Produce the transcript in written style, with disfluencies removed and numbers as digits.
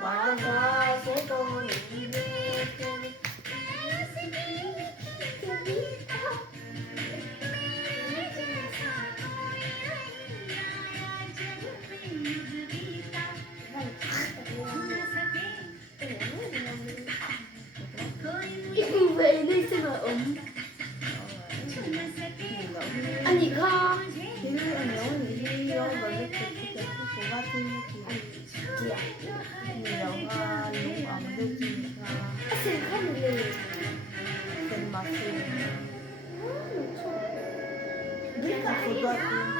와가 소도 이게 이거 왜 이래서 아니 가 이런 영혼이 이런 걸 이렇게 고 같은 느낌 영화 누가 느끼니까 생각하는데 된 맛이 네가 고등학교